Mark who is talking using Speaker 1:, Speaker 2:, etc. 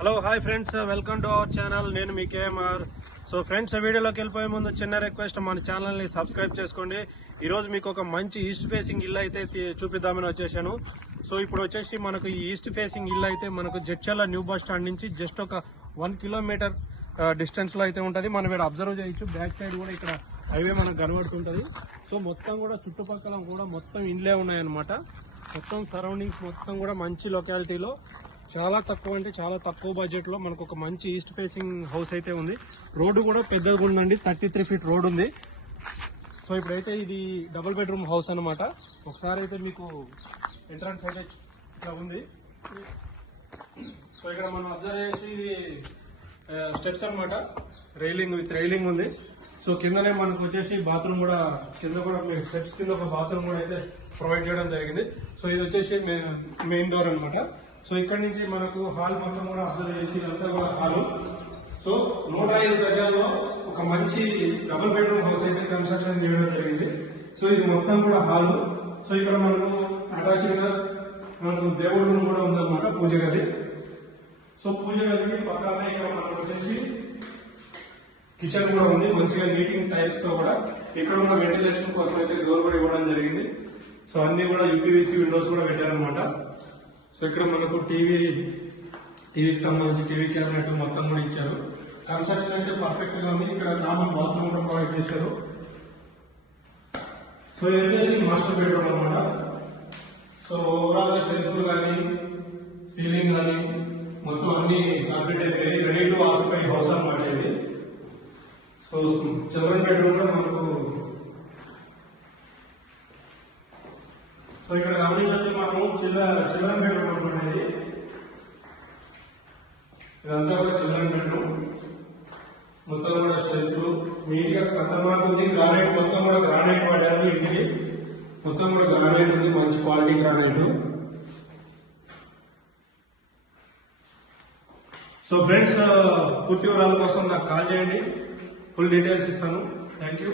Speaker 1: Hello hi friends welcome to our channel నేను మీ KMR so friends వీడియోలోకి వెళ్ళిపోయే ముందు చిన్న రిక్వెస్ట్ మన ఛానల్ని సబ్స్క్రైబ్ చేసుకోండి. ఈరోజు మీకు ఒక మంచి ఈస్ట్ ఫేసింగ్ ఇల్లు అయితే చూపిద్దామని వచ్చేసాను. సో ఇప్పుడు వచ్చేసి మనకు ఈ ఈస్ట్ ఫేసింగ్ ఇల్లు అయితే మనకు జడ్చల్ల న్యూ బస్ స్టాండ్ నుంచి జస్ట్ ఒక వన్ కిలోమీటర్ డిస్టెన్స్లో అయితే ఉంటుంది. మనం ఇక్కడ అబ్జర్వ్ చేయొచ్చు. బ్యాక్ సైడ్ కూడా ఇక్కడ హైవే మనకు కనబడుతుంటుంది. సో మొత్తం కూడా చుట్టుపక్కల కూడా మొత్తం ఇండ్లే ఉన్నాయన్నమాట. మొత్తం సరౌండింగ్స్ మొత్తం కూడా మంచి లొకాలిటీలో చాలా తక్కువ అంటే చాలా తక్కువ బడ్జెట్లో మనకు ఒక మంచి ఈస్ట్ ఫేసింగ్ హౌస్ అయితే ఉంది. రోడ్డు కూడా పెద్దగా ఉందండి. థర్టీ త్రీ ఫీట్ రోడ్ ఉంది. సో ఇప్పుడైతే ఇది డబుల్ బెడ్రూమ్ హౌస్ అనమాట ఒకసారి అయితే మీకు ఎంట్రన్స్ అయితే ఇట్లా ఉంది. సో ఇక్కడ మనం అబ్జర్వ్ చేసి ఇది స్టెప్స్ అన్నమాట. రైలింగ్ విత్ రైలింగ్ ఉంది. సో కిందనే మనకు వచ్చేసి బాత్రూమ్ కూడా కింద కూడా మీకు స్టెప్స్ కింద ఒక బాత్రూమ్ కూడా అయితే ప్రొవైడ్ చేయడం జరిగింది. సో ఇది వచ్చేసి మెయిన్ డోర్ అనమాట సో ఇక్కడ నుంచి మనకు హాల్ మొత్తం కూడా అబ్జర్వ్ చేసి ఇదంతా కూడా హాల్. సో నూట ఐదు గజాల్లో ఒక మంచి డబుల్ బెడ్రూమ్ హౌస్ అయితే కన్స్ట్రక్షన్ చేయడం జరిగింది. సో ఇది మొత్తం కూడా హాల్. సో ఇక్కడ మనకు అటాచ్డ్ మనకు దేవుడు కూడా ఉందన్నమాట పూజ గది. సో పూజ గదికి పక్కనే ఇక్కడ మనకు వచ్చేసి కిచెన్ కూడా ఉంది. మంచిగా మీటింగ్ టైల్స్తో కూడా. ఇక్కడ ఉన్న వెంటిలేషన్ కోసం అయితే డోర్ కూడా ఇవ్వడం జరిగింది. సో అన్ని కూడా యూపీవీసీ విండోస్ కూడా పెట్టారనమాట సో ఇక్కడ మనకు టీవీ టీవీకి సంబంధించి టీవీ క్యాబినెట్ మొత్తం కూడా ఇచ్చారు. కన్స్ట్రక్షన్ అయితే పర్ఫెక్ట్గా ఉంది. ఇక్కడ కామన్ బాత్రూమ్ కూడా ప్రొవైడ్ చేశారు. సో ఇది వచ్చేసి మాస్టర్ బెడ్రూమ్ అనమాట సో ఓవరాల్గా షెల్ఫ్ కానీ సీలింగ్ కానీ మొత్తం అన్ని కంప్లీట్ అయిపోయి రెడీ టు ఆక్యుపై హౌస్ అనమాట ఇది. సో చిల్డ్రన్ బెడ్రూమ్ కూడా మనకు సో ఇక్కడ గమనించవచ్చు మనము చిల్డ్ర చిల్డ్రన్ బెడ్రూమ్ అనమాట ఇది ఇదంతా కూడా చిల్డ్రన్ బెడ్రూమ్ మొత్తం కూడా షెల్ఫ్ నీట్గా ఖతర్నాక్ ఉంది గ్రానైట్ మొత్తం కూడా గ్రానైట్ వాడారు ఇంటికి మొత్తం కూడా గ్రానైట్ ఉంది మంచి క్వాలిటీ గ్రానైట్ సో ఫ్రెండ్స్ పూర్తి వివరాల కోసం నాకు కాల్ చేయండి. ఫుల్ డీటెయిల్స్ ఇస్తాను. Thank you